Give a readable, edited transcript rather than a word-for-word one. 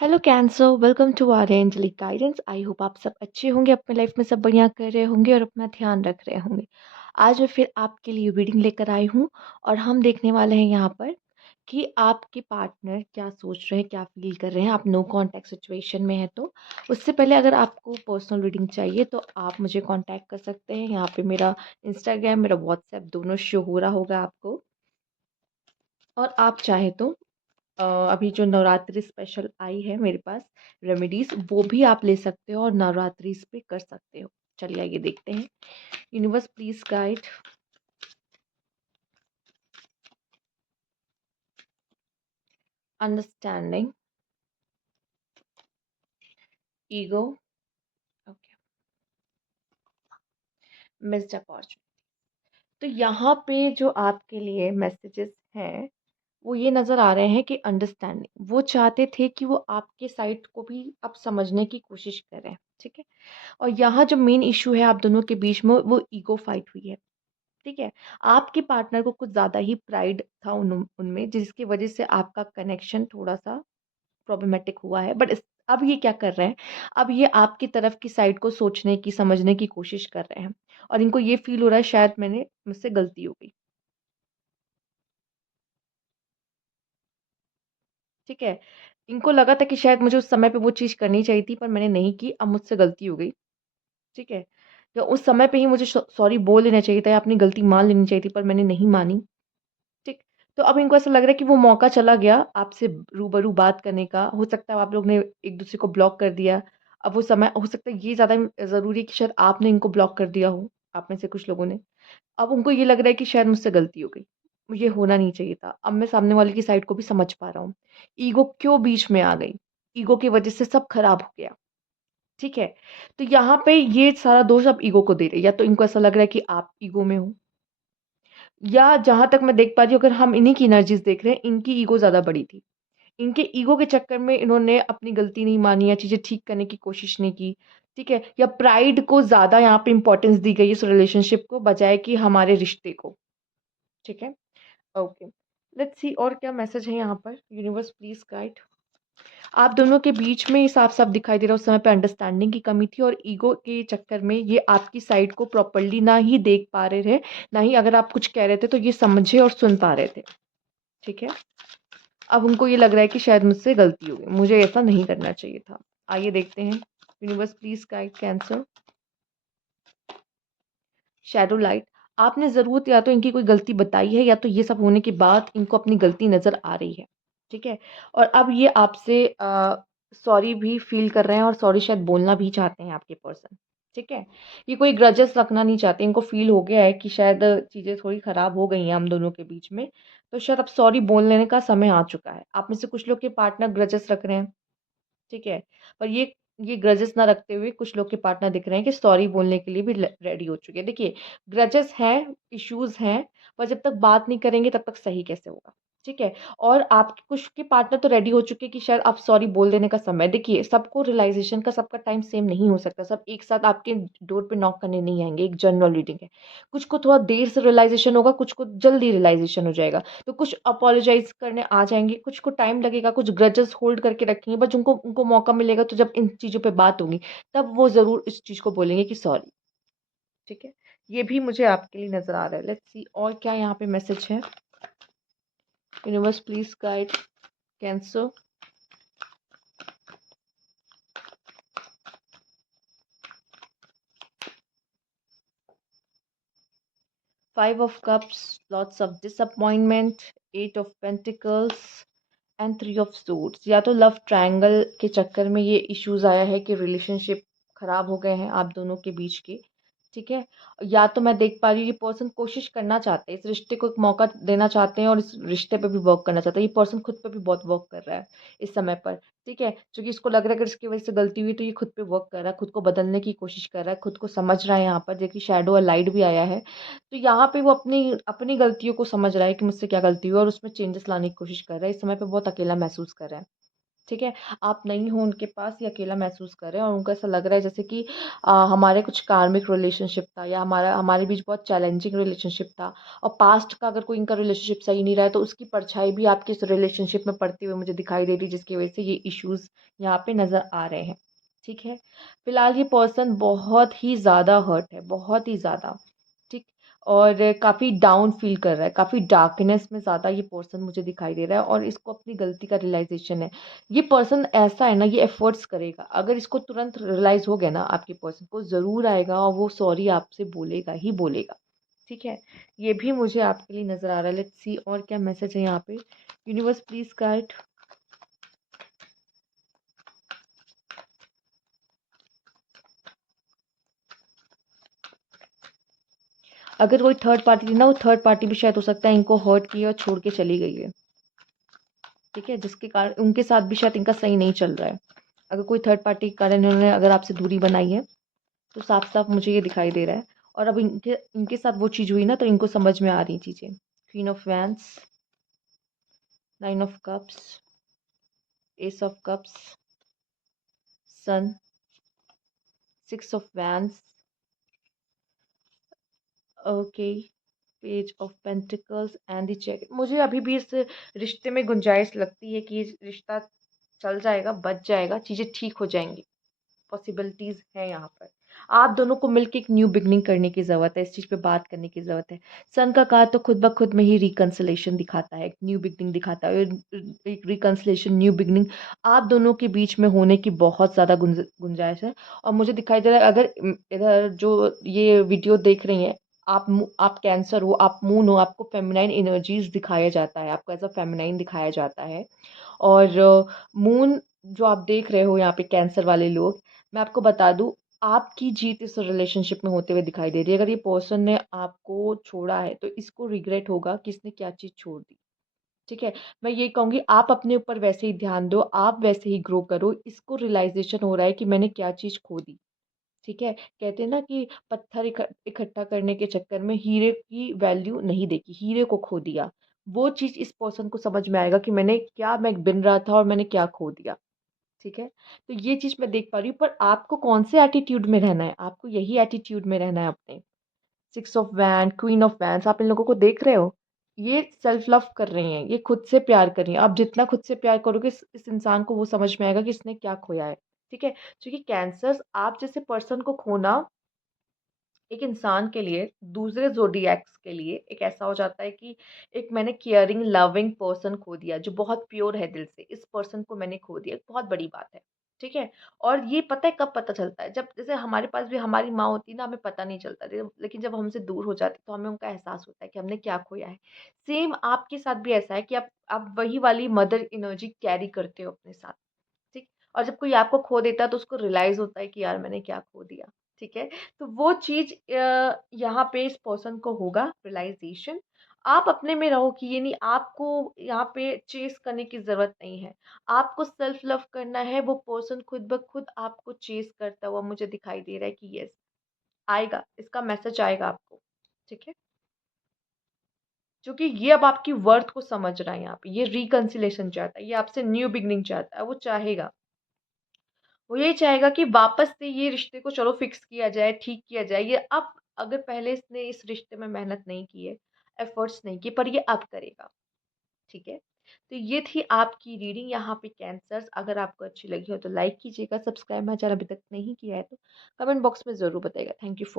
Hello Cancer, welcome to our Angelic Guidance. I hope आप सब अच्छे होंगे, अपने लाइफ में सब बढ़िया कर रहे होंगे और अपना ध्यान रख रहे होंगे। आज मैं फिर आपके लिए रीडिंग लेकर आई हूँ और हम देखने वाले हैं यहाँ पर कि आपके पार्टनर क्या सोच रहे हैं, क्या फील कर रहे हैं। आप नो कांटेक्ट सिचुएशन में है तो उससे पहले अगर आपको पर्सनल रीडिंग चाहिए तो आप मुझे कांटेक्ट कर सकते हैं। यहाँ पे मेरा इंस्टाग्राम, मेरा व्हाट्सएप दोनों शो हो रहा होगा आपको। और आप चाहे तो अभी जो नवरात्रि स्पेशल आई है मेरे पास रेमेडीज, वो भी आप ले सकते हो और नवरात्रि इस पे कर सकते हो। चलिए आइए देखते हैं। Universe please guide. Understanding. Ego. Okay. Missed opportunity. तो यहाँ पे जो आपके लिए मैसेजेस हैं वो ये नज़र आ रहे हैं कि अंडरस्टैंडिंग, वो चाहते थे कि वो आपके साइड को भी आप समझने की कोशिश करें। ठीक है। और यहाँ जो मेन इशू है आप दोनों के बीच में वो ईगो फाइट हुई है। ठीक है। आपके पार्टनर को कुछ ज़्यादा ही प्राइड था उनमें, जिसकी वजह से आपका कनेक्शन थोड़ा-सा प्रॉब्लमैटिक हुआ है। बट इस अब ये क्या कर रहे हैं, अब ये आपकी तरफ की साइड को सोचने की, समझने की कोशिश कर रहे हैं और इनको ये फ़ील हो रहा है शायद मुझसे गलती हो गई। ठीक है। इनको लगा था कि शायद मुझे उस समय पे वो चीज़ करनी चाहिए थी पर मैंने नहीं की, अब मुझसे गलती हो गई। ठीक है। या उस समय पे ही मुझे सॉरी बोल देना चाहिए था या अपनी गलती मान लेनी चाहिए थी पर मैंने नहीं मानी। ठीक। तो अब इनको ऐसा लग रहा है कि वो मौका चला गया आपसे रूबरू बात करने का। हो सकता है आप लोग ने एक-दूसरे को ब्लॉक कर दिया। अब वो समय हो सकता है ये ज़्यादा ज़रूरी है कि शायद आपने इनको ब्लॉक कर दिया हो, आप में से कुछ लोगों ने। अब उनको ये लग रहा है कि शायद मुझसे गलती हो गई। ये होना नहीं चाहिए था। अब मैं सामने वाले की साइड को भी समझ पा रहा हूँ। ईगो क्यों बीच में आ गई? ईगो की वज़ह से सब खराब हो गया। ठीक है? तो यहाँ पे ये सारा दोष अब ईगो को दे रहे हैं। या तो इनको ऐसा लग रहा है कि आप ईगो में हो, या जहाँ तक मैं देख पा रही हूँ अगर हम इन्हीं की एनर्जीज़ देख रहे हैं, इनकी ईगो ज़्यादा बड़ी थी। इनके ईगो के चक्कर में इन्होंने अपनी गलती नहीं मानी या चीज़ें ठीक करने की कोशिश नहीं की, ठीक है? या प्राइड को ज़्यादा यहाँ पे इम्पोर्टेंस दी गई इस रिलेशनशिप को बजाए कि हमारे रिश्ते को, ठीक है? ओके, लेट्स सी और क्या मैसेज है यहाँ पर। Universe please guide. आप दोनों के बीच में ये साफ-साफ दिखाई दे रहा है उस समय पे अंडरस्टैंडिंग की कमी थी और ईगो के चक्कर में ये आपकी साइड को प्रॉपर्ली ना ही देख पा रहे थे, ना ही अगर आप कुछ कह रहे थे तो ये समझे और सुन पा रहे थे, ठीक है? अब उनको ये लग रहा है कि शायद मुझसे गलती हो गई, मुझे ऐसा नहीं करना चाहिए था। आइए देखते हैं। Universe please guide cancer. Shadow light. आपने ज़रूर या तो इनकी कोई गलती बताई है या तो ये सब होने के बाद इनको अपनी गलती नज़र आ रही है, ठीक है? और अब ये आपसे सॉरी भी फ़ील कर रहे हैं और सॉरी शायद बोलना भी चाहते हैं आपके पर्सन, ठीक है? ये कोई ग्रजेस रखना नहीं चाहते, इनको फ़ील हो गया है कि शायद चीज़ें थोड़ी ख़राब हो गई हैं हम दोनों के बीच में, तो शायद अब सॉरी बोल लेने का समय आ चुका है। आप में से कुछ लोग के पार्टनर ग्रजेस रख रहे हैं। ठीक है? पर ये ग्रजेस ना रखते हुए कुछ लोग के पार्टनर दिख रहे हैं कि सॉरी बोलने के लिए भी रेडी हो चुके हैं। देखिए, ग्रजेस हैं, इश्यूज़ हैं, पर जब तक बात नहीं करेंगे तब तक सही कैसे होगा? ठीक है? और आपके कुछ के पार्टनर तो रेडी हो चुके हैं कि शायद अब सॉरी बोल देने का समय। देखिए, सबको रियलाइज़ेशन का सबका टाइम सेम नहीं हो सकता। सब एक साथ आपके डोर पे नॉक करने नहीं आएँगे, एक जनरल रीडिंग है। कुछ को थोड़ा देर से रियलाइज़ेशन होगा, कुछ को जल्दी रियलाइज़ेशन हो जाएगा। तो कुछ अपोलोजाइज़ करने आ जाएँगे, कुछ को टाइम लगेगा, कुछ ग्रजेस होल्ड करके रखेंगे, बट उनको उनको मौका मिलेगा तो जब इन चीज़ों पे बात होगी, तब वो ज़रूर इस चीज़ को बोलेंगे कि सॉरी, ठीक है? ये भी मुझे आपके लिए नज़र आ रहा है। लेट्स सी और क्या यहाँ पे मैसेज है। Universe please guide cancer. 5 of cups, lots of disappointment, 8 of pentacles and 3 of suits. या तो लव ट्रायंगल के चक्कर में ये इश्यूज़ आया है कि रिलेशनशिप ख़राब हो गए हैं आप दोनों के बीच के, ठीक है? या तो मैं देख पा रही हूँ ये पर्सन कोशिश करना चाहते हैं, इस रिश्ते को एक मौका देना चाहते हैं और इस रिश्ते पे भी वर्क करना चाहते हैं। ये पर्सन खुद पे भी बहुत वर्क कर रहा है इस समय पर, ठीक है? क्योंकि इसको लग रहा है अगर इसकी वज़ह से गलती हुई तो ये खुद पे वर्क कर रहा है, खुद को बदलने की कोशिश कर रहा है, खुद को समझ रहा है यहाँ पर। देखिए शैडो और लाइट भी आया है। तो यहाँ पे वो अपनी अपनी गलतियों को समझ रहा है कि मुझसे क्या गलती हुई और उसमें चेंजेस लाने की कोशिश कर रहा है। इस समय पे बहुत अकेला महसूस कर रहा है, ठीक है? आप नहीं हो उनके पास या अकेला महसूस कर रहे हैं और उनको ऐसा लग रहा है जैसे कि हमारे कुछ कार्मिक रिलेशनशिप था या हमारे बीच बहुत चैलेंजिंग रिलेशनशिप था और पास्ट का अगर कोई इनका रिलेशनशिप सही नहीं रहा है तो उसकी परछाई भी आपके इस रिलेशनशिप में पड़ते हुए मुझे दिखाई दे रही है जिसकी वजह से ये इश्यूज़ यहाँ पे नज़र आ रहे हैं। ठीक है? फिलहाल ये पर्सन बहुत ही ज़्यादा हर्ट है, बहुत ही ज़्यादा। ठीक? और काफ़ी डाउन फ़ील कर रहा है, काफ़ी डार्कनेस में ज़्यादा ये पर्सन मुझे दिखाई दे रहा है और इसको अपनी गलती का रियलाइज़ेशन है। ये पर्सन ऐसा है ना, ये एफ़र्ट्स करेगा, अगर इसको तुरंत रियलाइज़ हो गया ना आपके पर्सन को, ज़रूर आएगा और वो सॉरी आपसे बोलेगा ही बोलेगा। ठीक है? ये भी मुझे आपके लिए नज़र आ रहा है। लेट्स सी और क्या मैसेज है यहाँ पे। Universe please guide. अगर कोई थर्ड पार्टी थी ना, वो थर्ड पार्टी भी शायद हो सकता है इनको हर्ट किया और छोड़ के चली गई है। ठीक है? जिसके कारण उनके साथ भी शायद इनका सही नहीं चल रहा है। अगर कोई थर्ड पार्टी के कारण इन्होंने अगर आपसे दूरी बनाई है, तो साफ-साफ मुझे ये दिखाई दे रहा है और अब इनके इनके साथ वो चीज़ हुई ना तो इनको समझ में आ रही चीज़ें। Queen of wands, nine of cups, ace of cups, sun, six of wands, okay, page of pentacles and the chariot. मुझे अभी भी इस रिश्ते में गुंजाइश लगती है कि ये रिश्ता चल जाएगा, बच जाएगा, चीज़ें ठीक हो जाएँगी। पॉसिबिलिटीज़ है यहाँ पर। आप दोनों को मिलके एक न्यू बिगिनिंग करने की ज़रूरत है, इस चीज़ पे बात करने की ज़रूरत है। सन का कार्ड तो खुद ब खुद में ही रिकन्सिलिएशन दिखाता है, एक न्यू बिगिनिंग दिखाता है। एक रिकन्सिलिएशन, न्यू बिगिनिंग आप दोनों के बीच में होने की बहुत ज़्यादा गुंजाइश है और मुझे दिखाई दे रहा है अगर इधर जो ये वीडियो देख रही हैं, आप कैंसर हो, आप मून हो, आपको फेमिनाइन एनर्जीज़ दिखाया जाता है, आपको एज़ अ फेमिनाइन दिखाया जाता है और मून जो आप देख रहे हो यहाँ पे कैंसर वाले लोग, मैं आपको बता दूँ आपकी जीत इस रिलेशनशिप में होते हुए दिखाई दे रही है। अगर ये पर्सन ने आपको छोड़ा है तो इसको रिग्रेट होगा कि इसने क्या चीज़ छोड़ दी। ठीक है? मैं यही कहूँगी आप अपने ऊपर वैसे ही ध्यान दो, आप वैसे ही ग्रो करो। इसको रियलाइज़ेशन हो रहा है कि मैंने क्या चीज़ खो दी। ठीक है? कहते हैं ना कि पत्थर इकट्ठा करने के चक्कर में हीरे की वैल्यू नहीं देखी, हीरे को खो दिया। वो चीज़ इस पर्सन को समझ में आएगा कि मैं बिन रहा था और मैंने क्या खो दिया। ठीक है? तो ये चीज़ मैं देख पा रही हूँ पर आपको कौन से एटीट्यूड में रहना है, आपको यही एटीट्यूड में रहना है अपने। Six of wand, queen of wands आप इन लोगों को देख रहे हो? ये सेल्फ लव कर रही हैं, ये खुद से प्यार कर रही हैं। आप जितना खुद से प्यार करोगे इस इंसान को वो समझ में आएगा कि इसने क्या खोया है। ठीक है? क्योंकि कैंसर्स आप जैसे पर्सन को खोना एक इंसान के लिए, दूसरे ज़ोडिएक्स के लिए एक ऐसा हो जाता है कि एक मैंने केयरिंग, लविंग पर्सन खो दिया, जो बहुत प्योर है दिल से, इस पर्सन को मैंने खो दिया, बहुत बड़ी बात है, ठीक है? और ये पता है कब पता चलता है? जब जैसे हमारे पास भी हमारी माँ होती है ना, हमें पता नहीं चलता, लेकिन जब हमसे दूर हो जाती है, तो हमें उनका एहसास होता है कि हमने क्या खोया है। सेम आपके साथ भी ऐसा है कि आप वही वाली मदर एनर्जी कैरी करते हो अपने साथ। ठीक? और जब कोई आपको खो देता है तो उसको रियलाइज़ होता है कि यार मैंने क्या खो दिया, ठीक है? तो वो चीज़ यहाँ पे इस पर्सन को होगा रियलाइज़ेशन। आप अपने में रहो कि ये नहीं आपको यहाँ पे चेज़ करने की ज़रूरत नहीं है। आपको सेल्फ लव करना है, वो पर्सन खुद ब खुद आपको चेज़ करता हुआ मुझे दिखाई दे रहा है कि येस आएगा, इसका मैसेज आएगा आपको, ठीक है? क्योंकि ये अब आपकी वर्थ को समझ रहा है यहाँ पे, ये रिकन्सिलिएशन चाहता है, ये आपसे न्यू बिगिनिंग चाहता है, वो चाहेगा। वो यही चाहेगा कि वापस से ये रिश्ते को चलो फिक्स किया जाए, ठीक किया जाए। ये अब अगर पहले इसने इस रिश्ते में मेहनत नहीं की है, एफर्ट्स नहीं किए, पर ये अब करेगा, ठीक है? तो ये थी आपकी रीडिंग यहाँ पे कैंसर्स। अगर आपको अच्छी लगी हो तो लाइक कीजिएगा, सब्सक्राइब मेरा चैनल अभी तक नहीं किया है तो कमेंट बॉक्स में ज़रूर बताइएगा। Thank you for